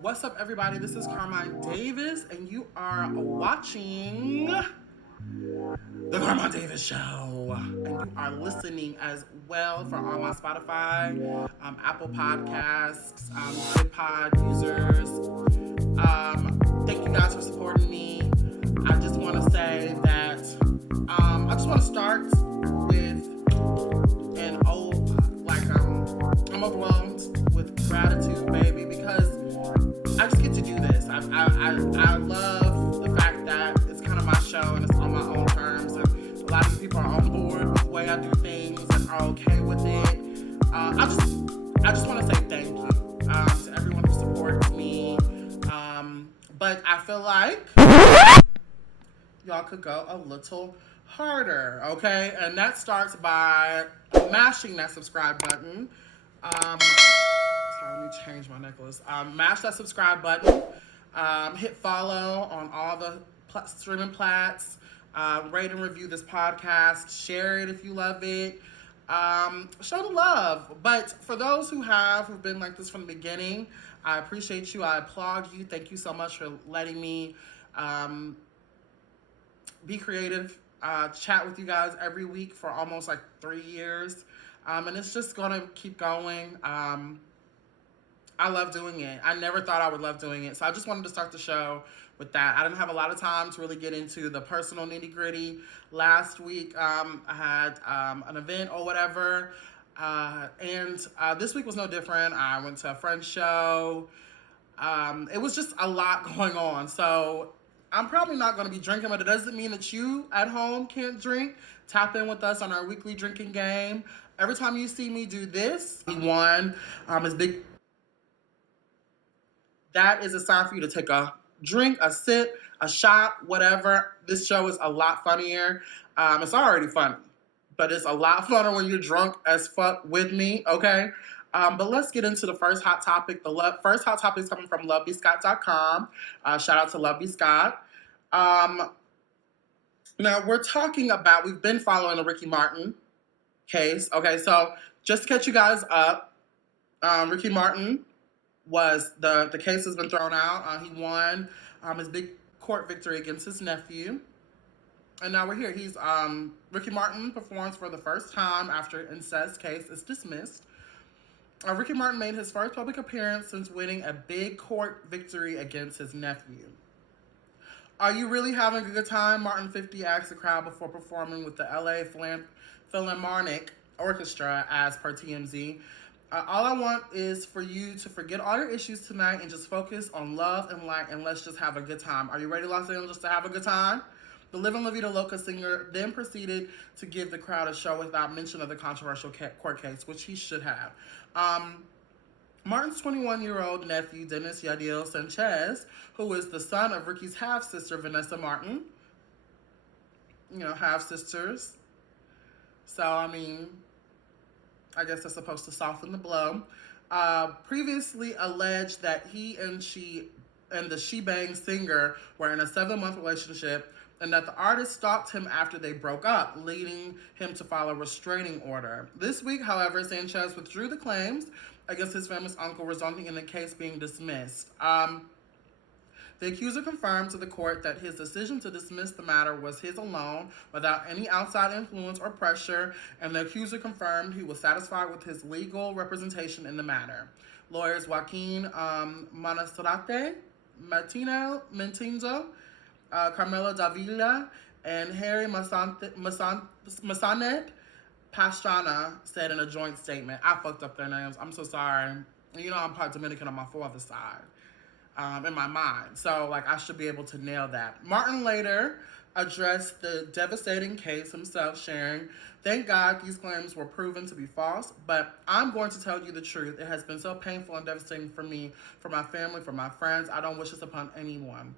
What's up, everybody? This is Carmine Davis, and you are watching The Carmine Davis Show. And you are listening as well for all my Spotify, Apple Podcasts, Good Pod users. Thank you guys for supporting me. I just want to say that I just want to start with an I'm overwhelmed with gratitude, baby, because I just get to do this. I love the fact that it's kind of my show and it's on my own terms, and a lot of people are on board with the way I do things and are okay with it. I just want to say thank you to everyone who supports me. But I feel like y'all could go a little harder, okay? And that starts by mashing that subscribe button. Sorry, let me change my necklace. Mash that subscribe button. Hit follow on all the streaming plats. Rate and review this podcast. Share it if you love it. Show the love. But for those who've been like this from the beginning, I appreciate you. I applaud you. Thank you so much for letting me be creative. Chat with you guys every week for almost like 3 years. And it's just going to keep going. I love doing it. I never thought I would love doing it. So I just wanted to start the show with that. I didn't have a lot of time to really get into the personal nitty gritty. Last week, I had an event or whatever. And this week was no different. I went to a friend's show. It was just a lot going on. So I'm probably not going to be drinking, but it doesn't mean that you at home can't drink. Tap in with us on our weekly drinking game. Every time you see me do this, one is big. That is a sign for you to take a drink, a sip, a shot, whatever. This show is a lot funnier. It's already funny, but it's a lot funner when you're drunk as fuck with me, okay? But let's get into the first hot topic. First hot topic is coming from lovebscott.com. Shout out to Love B. Scott. Now, we've been following the Ricky Martin case. Okay, so just to catch you guys up, Ricky Martin the case has been thrown out. He won his big court victory against his nephew. And now we're here. Ricky Martin performs for the first time after incest case is dismissed. Ricky Martin made his first public appearance since winning a big court victory against his nephew. Are you really having a good time? Martin 50 asked the crowd before performing with the LA Philharmonic Orchestra, as per TMZ. All I want is for you to forget all your issues tonight and just focus on love and light, and let's just have a good time. Are you ready, Los Angeles, to have a good time? The Living La Vida Loca singer then proceeded to give the crowd a show without mention of the controversial court case, which he should have. Martin's 21-year-old nephew, Dennis Yadiel Sanchez, who is the son of Ricky's half-sister, Vanessa Martin. Half-sisters. So, I guess that's supposed to soften the blow. Previously alleged that he and the She Bang singer were in a 7-month relationship, and that the artist stalked him after they broke up, leading him to file a restraining order. This week, however, Sanchez withdrew the claims against his famous uncle, resulting in the case being dismissed. The accuser confirmed to the court that his decision to dismiss the matter was his alone, without any outside influence or pressure, and the accuser confirmed he was satisfied with his legal representation in the matter. Lawyers Joaquin Manasrate, Mentinzo, Carmelo Davila, and Harry Massanet Pastrana said in a joint statement. I fucked up their names. I'm so sorry. I'm part Dominican on my father's side. In my mind. So, I should be able to nail that. Martin later addressed the devastating case himself, sharing, "Thank God these claims were proven to be false, but I'm going to tell you the truth. It has been so painful and devastating for me, for my family, for my friends. I don't wish this upon anyone.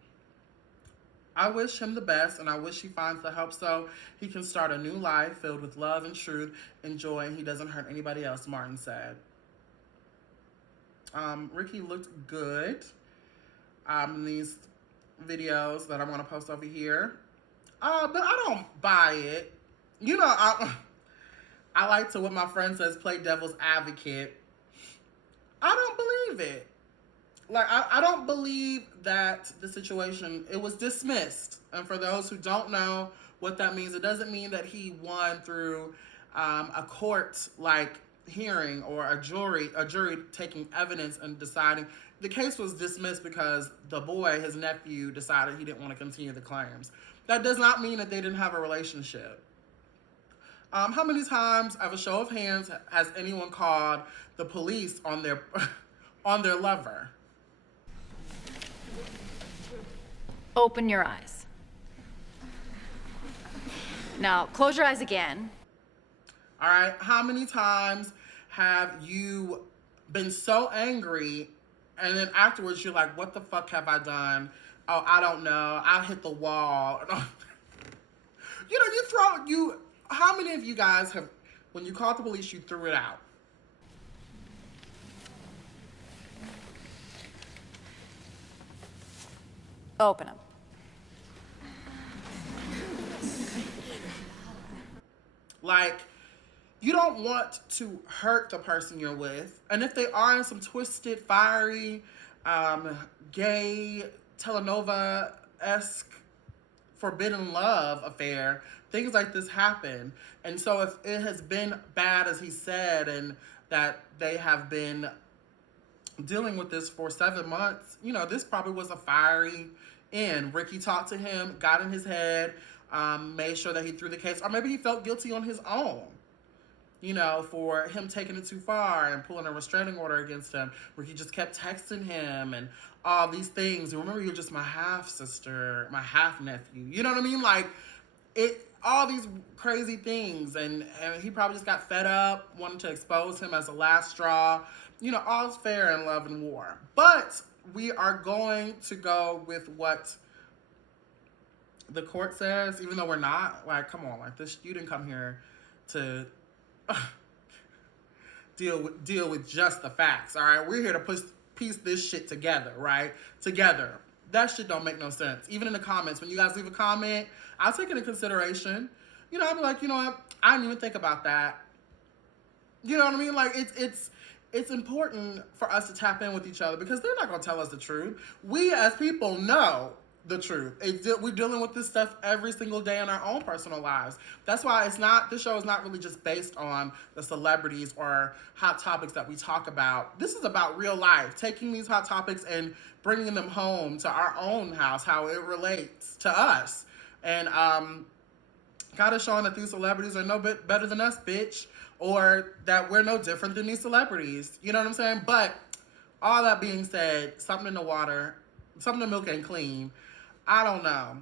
I wish him the best, and I wish he finds the help so he can start a new life filled with love and truth and joy, and he doesn't hurt anybody else," Martin said. Ricky looked good in these videos that I'm going to post over here. But I don't buy it. I like to, what my friend says, play devil's advocate. I don't believe it. Like, I don't believe that the situation, it was dismissed. And for those who don't know what that means, it doesn't mean that he won through a court like hearing or a jury taking evidence and deciding. The case was dismissed because the boy, his nephew, decided he didn't want to continue the claims. That does not mean that they didn't have a relationship. How many times, of a show of hands, has anyone called the police on their on their lover? Open your eyes. Now, close your eyes again. All right. How many times have you been so angry and then afterwards you're like, what the fuck have I done? Oh, I don't know. I hit the wall. How many of you guys have, when you called the police, you threw it out? Open them. Like, you don't want to hurt the person you're with. And if they are in some twisted, fiery, gay, telenovela-esque, forbidden love affair, things like this happen. And so if it has been bad, as he said, and that they have been dealing with this for 7 months, this probably was a fiery end. Ricky talked to him, got in his head, made sure that he threw the case, or maybe he felt guilty on his own, for him taking it too far and pulling a restraining order against him. Ricky just kept texting him and all these things. And remember, you're just my half sister, my half nephew. You know what I mean? Like, all these crazy things. And he probably just got fed up, wanted to expose him as a last straw. All's fair in love and war. But we are going to go with what the court says, even though we're not. Like, come on, like this, you didn't come here to deal with just the facts. All right, we're here to piece this shit together, right? Together. That shit don't make no sense. Even in the comments, when you guys leave a comment, I'll take it into consideration. I'll be like, you know what? I didn't even think about that. You know what I mean? Like, it's important for us to tap in with each other because they're not going to tell us the truth. We as people know the truth. We're dealing with this stuff every single day in our own personal lives. That's why this show is not really just based on the celebrities or hot topics that we talk about. This is about real life, taking these hot topics and bringing them home to our own house, how it relates to us. And God is showing that these celebrities are no bit better than us, bitch, or that we're no different than these celebrities. You know what I'm saying? But all that being said, something in the water, something in the milk ain't clean. I don't know.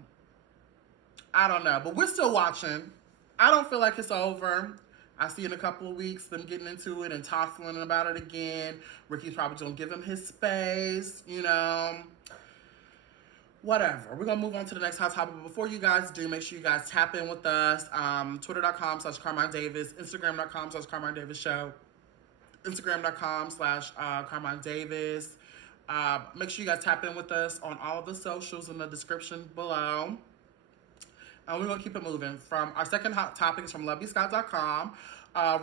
But we're still watching. I don't feel like it's over. I see in a couple of weeks them getting into it and tossing about it again. Ricky's probably going to give him his space, Whatever. We're going to move on to the next hot topic. But before you guys do, make sure you guys tap in with us. Twitter.com/Carmine Davis. Instagram.com/Carmine Davis Show. Instagram.com/Carmine Davis. Make sure you guys tap in with us on all of the socials in the description below. And we're going to keep it moving. From our second hot topic is from LoveyScott.com.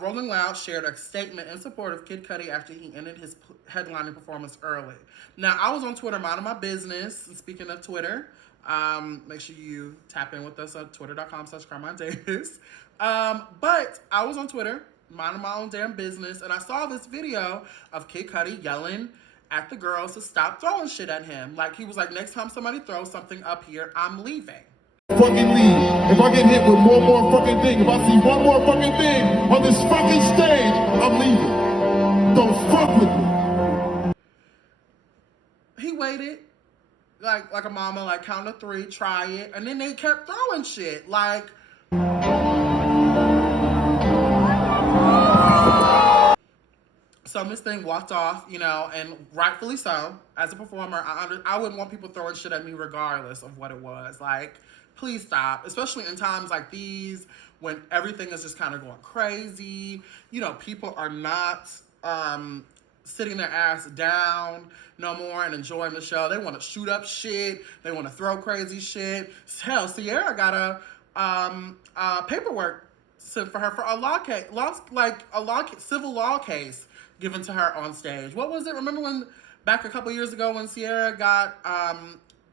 Rolling Loud shared a statement in support of Kid Cudi after he ended his headlining performance early. Now, I was on Twitter minding my business. And speaking of Twitter, make sure you tap in with us at twitter.com/Carmine Davis. But I was on Twitter minding my own damn business, and I saw this video of Kid Cudi yelling at the girls to stop throwing shit at him. Like, he was like, next time somebody throws something up here, I'm leaving. Fucking leave. If I get hit with more fucking thing, if I see one more fucking thing on this fucking stage, I'm leaving. Don't fuck with me. He waited, like a mama, like count to 3, try it, and then they kept throwing shit. Like, so Miss Thing walked off, and rightfully so. As a performer, I wouldn't want people throwing shit at me regardless of what it was. Like, please stop, especially in times like these when everything is just kind of going crazy. People are not sitting their ass down no more and enjoying the show. They want to shoot up shit. They want to throw crazy shit. Hell, Sierra got a paperwork sent for her for a civil law case given to her on stage. What was it? Remember when back a couple years ago when Sierra got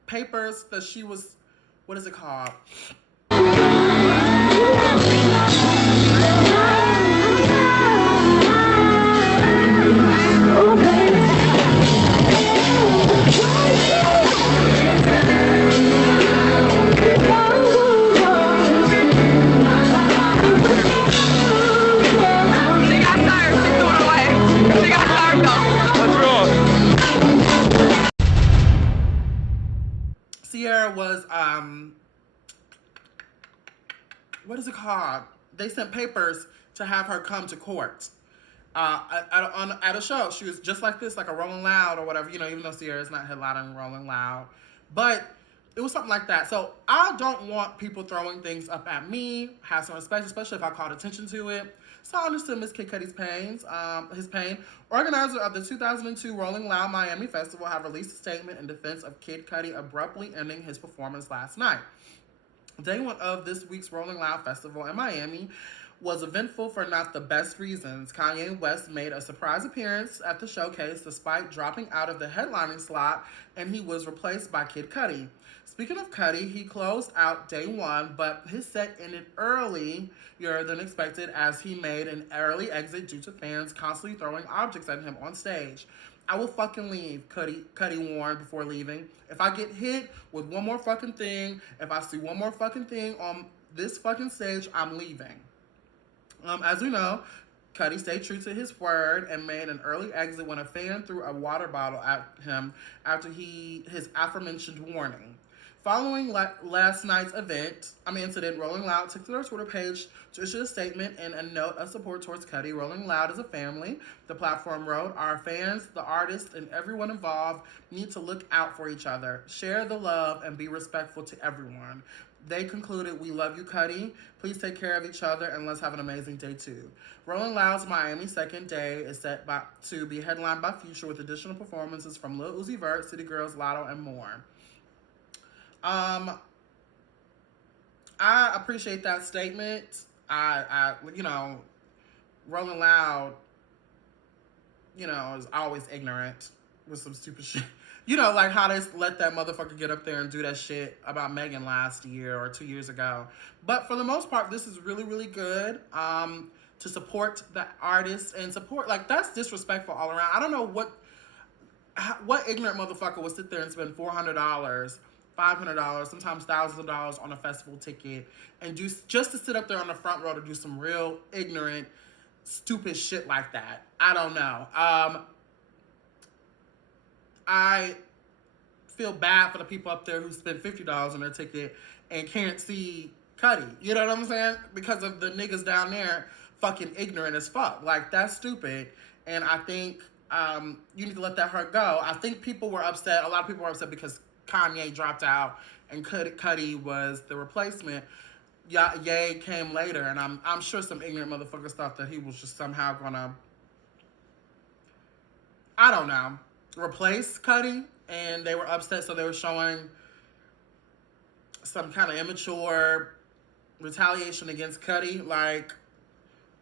papers that she was, what is it called? Sierra was what is it called? They sent papers to have her come to court at a show. She was just like this, like a Rolling Loud or whatever, you know, even though Sierra's not headlining Rolling Loud. But it was something like that. So I don't want people throwing things up at me. Have some respect, especially if I called attention to it. So I understood Miss Kid Cudi's his pain. Organizer of the 2002 Rolling Loud Miami Festival have released a statement in defense of Kid Cudi abruptly ending his performance last night. Day one of this week's Rolling Loud Festival in Miami was eventful for not the best reasons. Kanye West made a surprise appearance at the showcase despite dropping out of the headlining slot, and he was replaced by Kid Cudi. Speaking of Cudi, he closed out day one, but his set ended earlier than expected as he made an early exit due to fans constantly throwing objects at him on stage. I will fucking leave, Cudi warned before leaving. If I get hit with one more fucking thing, if I see one more fucking thing on this fucking stage, I'm leaving. As we know, Cudi stayed true to his word and made an early exit when a fan threw a water bottle at him after his aforementioned warning. Following last night's incident, Rolling Loud took to their Twitter page to issue a statement and a note of support towards Cudi. Rolling Loud is a family, the platform wrote. Our fans, the artists, and everyone involved need to look out for each other, share the love, and be respectful to everyone. They concluded, we love you, Cudi. Please take care of each other and let's have an amazing day too. Rolling Loud's Miami second day is set to be headlined by Future with additional performances from Lil Uzi Vert, City Girls, Lotto, and more. I appreciate that statement. I Rolling Loud, is always ignorant with some stupid shit. Like how they let that motherfucker get up there and do that shit about Megan last year or 2 years ago. But for the most part, this is really, really good. To support the artists and support, like, that's disrespectful all around. I don't know what ignorant motherfucker would sit there and spend $400, $500, sometimes thousands of dollars on a festival ticket and just to sit up there on the front row to do some real ignorant, stupid shit like that. I don't know. I feel bad for the people up there who spent $50 on their ticket and can't see Cudi. You know what I'm saying? Because of the niggas down there fucking ignorant as fuck. Like, that's stupid. And I think you need to let that hurt go. I think people were upset. A lot of people were upset because Kanye dropped out and Cudi was the replacement. Ye came later, and I'm sure some ignorant motherfuckers thought that he was just somehow gonna, I don't know, replace Cudi, and they were upset, so they were showing some kind of immature retaliation against Cudi. Like,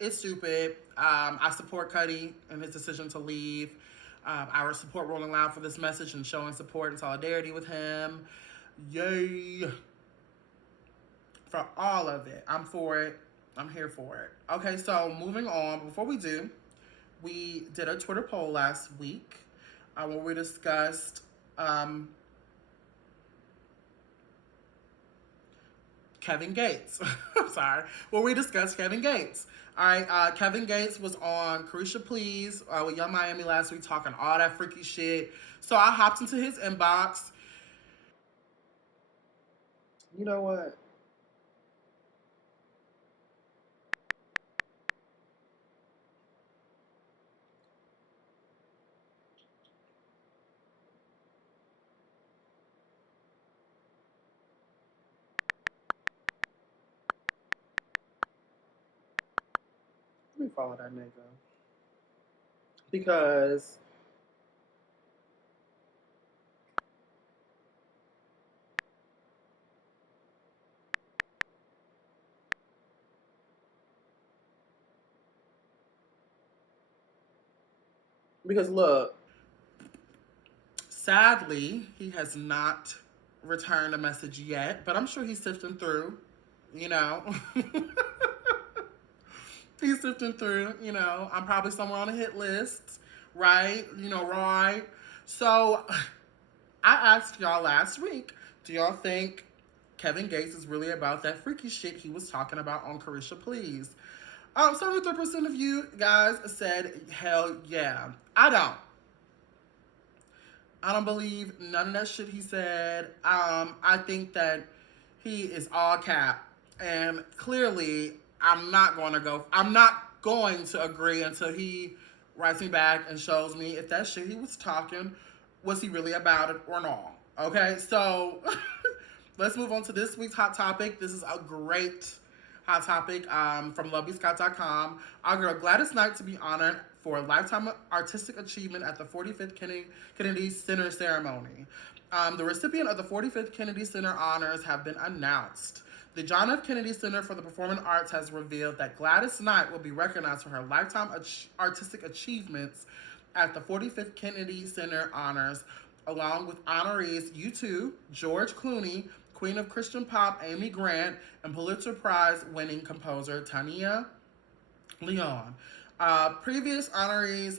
it's stupid. I support Cudi and his decision to leave. I would support Rolling Loud for this message and showing support and solidarity with him. Yay. For all of it. I'm for it. I'm here for it. Okay, so moving on. Before we do, we did a Twitter poll last week where we discussed Kevin Gates. I'm sorry. Where we discussed Kevin Gates. All right, Kevin Gates was on Carisha Please with Young Miami last week talking all that freaky shit. So I hopped into his inbox. You know what? Let me follow that nigga. Because Because look, sadly, he has not returned a message yet, but I'm sure he's sifting through, you know. He's sifting through, you know. I'm probably somewhere on a hit list, right? You know, right? So I asked y'all last week, do y'all think Kevin Gates is really about that freaky shit he was talking about on Carisha Please? 73% of you guys said, hell yeah. I don't believe none of that shit he said. I think that he is all cap. And clearly, I'm not going to agree until he writes me back and shows me if that shit he was talking, was he really about it or not. Okay, so let's move on to this week's hot topic. This is a great hot topic from lovebyscott.com. Our girl Gladys Knight to be honored for a lifetime artistic achievement at the 45th Kennedy Center ceremony. The recipient of the 45th Kennedy Center honors have been announced. The John F. Kennedy Center for the Performing Arts has revealed that Gladys Knight will be recognized for her lifetime artistic achievements at the 45th Kennedy Center honors, along with honorees U2, George Clooney, Queen of Christian Pop Amy Grant, and Pulitzer Prize-winning composer Tania Leon. Previous honorees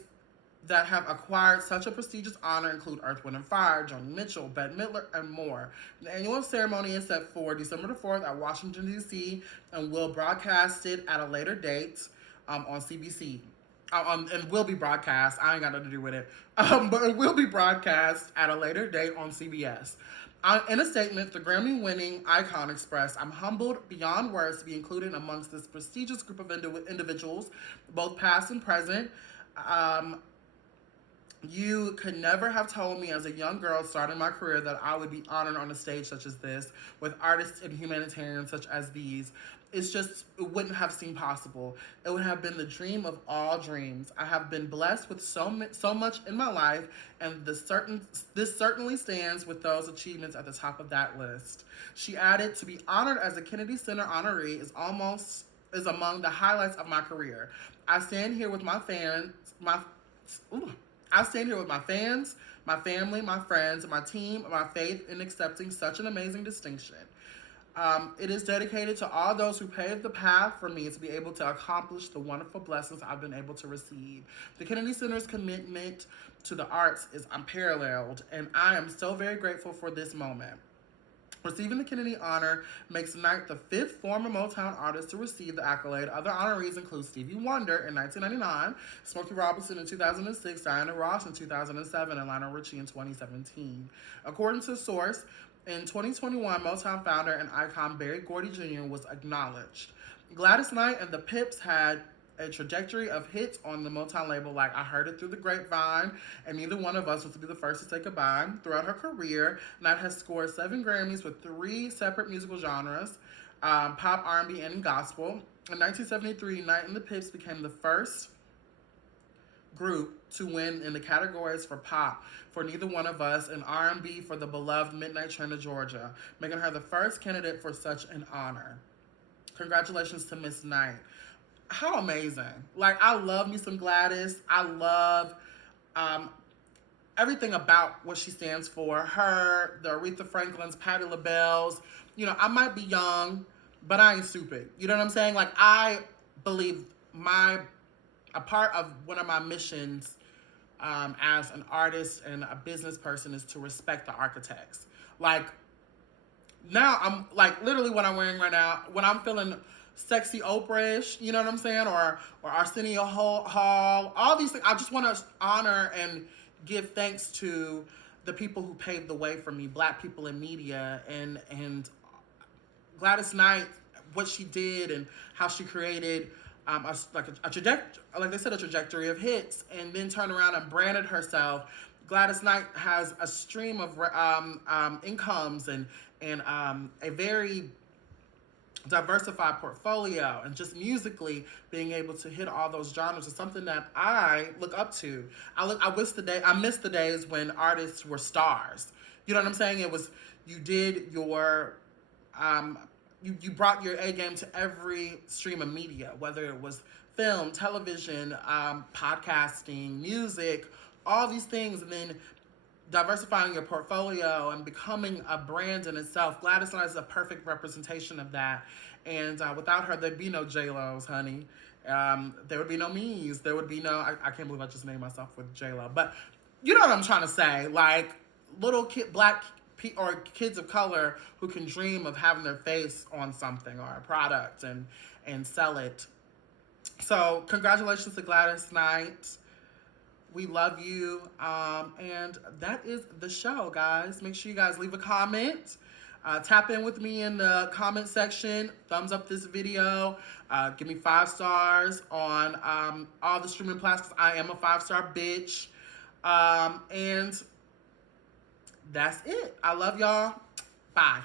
that have acquired such a prestigious honor include Earth, Wind & Fire, Joni Mitchell, Bette Midler, and more. The annual ceremony is set for December the 4th at Washington, D.C., and will broadcast it at a later date on CBC. And will be broadcast. I ain't got nothing to do with it. But it will be broadcast at a later date on CBS. In a statement, the Grammy-winning icon expressed, "I'm humbled beyond words to be included amongst this prestigious group of individuals, both past and present. You could never have told me as a young girl starting my career that I would be honored on a stage such as this, with artists and humanitarians such as these. It wouldn't have seemed possible. It would have been the dream of all dreams. I have been blessed with so much in my life, and this certainly stands with those achievements at the top of that list." She added, "To be honored as a Kennedy Center honoree is among the highlights of my career. I stand here with my fans, my family, my friends, my team, my faith in accepting such an amazing distinction. It is dedicated to all those who paved the path for me to be able to accomplish the wonderful blessings I've been able to receive. The Kennedy Center's commitment to the arts is unparalleled, and I am so very grateful for this moment." Receiving the Kennedy honor makes Knight the 5th former Motown artist to receive the accolade. Other honorees include Stevie Wonder in 1999, Smokey Robinson in 2006, Diana Ross in 2007, and Lionel Richie in 2017. According to Source, in 2021, Motown founder and icon Berry Gordy Jr. was acknowledged. Gladys Knight and the Pips had a trajectory of hits on the Motown label like I Heard It Through the Grapevine, and Neither One of Us Was to Be the First to Say Goodbye. Throughout her career, Knight has scored 7 Grammys with 3 separate musical genres, pop, R&B, and gospel. In 1973, Knight and the Pips became the first group to win in the categories for pop for Neither One of Us and R&B for the beloved Midnight Train to Georgia, making her the first candidate for such an honor. Congratulations to Miss Knight. How amazing. Like, I love me some Gladys. I love everything about what she stands for. Her, the Aretha Franklin's, Patti LaBelle's. You know, I might be young, but I ain't stupid. You know what I'm saying? Like, I believe a part of one of my missions as an artist and a business person is to respect the architects. Like, now I'm, like, literally what I'm wearing right now, when I'm feeling sexy Oprah-ish, you know what I'm saying? Or Arsenio Hall, all these things. I just want to honor and give thanks to the people who paved the way for me, Black people in media, and Gladys Knight, what she did and how she created a trajectory of hits, and then turned around and branded herself. Gladys Knight has a stream of incomes and a very diversified portfolio, and just musically being able to hit all those genres is something that I look up to. I miss the days when artists were stars. You know what I'm saying? It was, you did your you brought your A game to every stream of media, whether it was film, television, podcasting, music, all these things, and then diversifying your portfolio and becoming a brand in itself. Gladys Knight is a perfect representation of that. And without her, there'd be no J-Lo's, honey. There would be no me's. There would be no, I can't believe I just named myself with J-Lo. But you know what I'm trying to say. Like, little black or kids of color who can dream of having their face on something or a product and sell it. So congratulations to Gladys Knight. We love you. And that is the show, guys. Make sure you guys leave a comment. Tap in with me in the comment section. Thumbs up this video. Give me 5 stars on all the streaming platforms. I am a 5-star bitch. And that's it. I love y'all. Bye.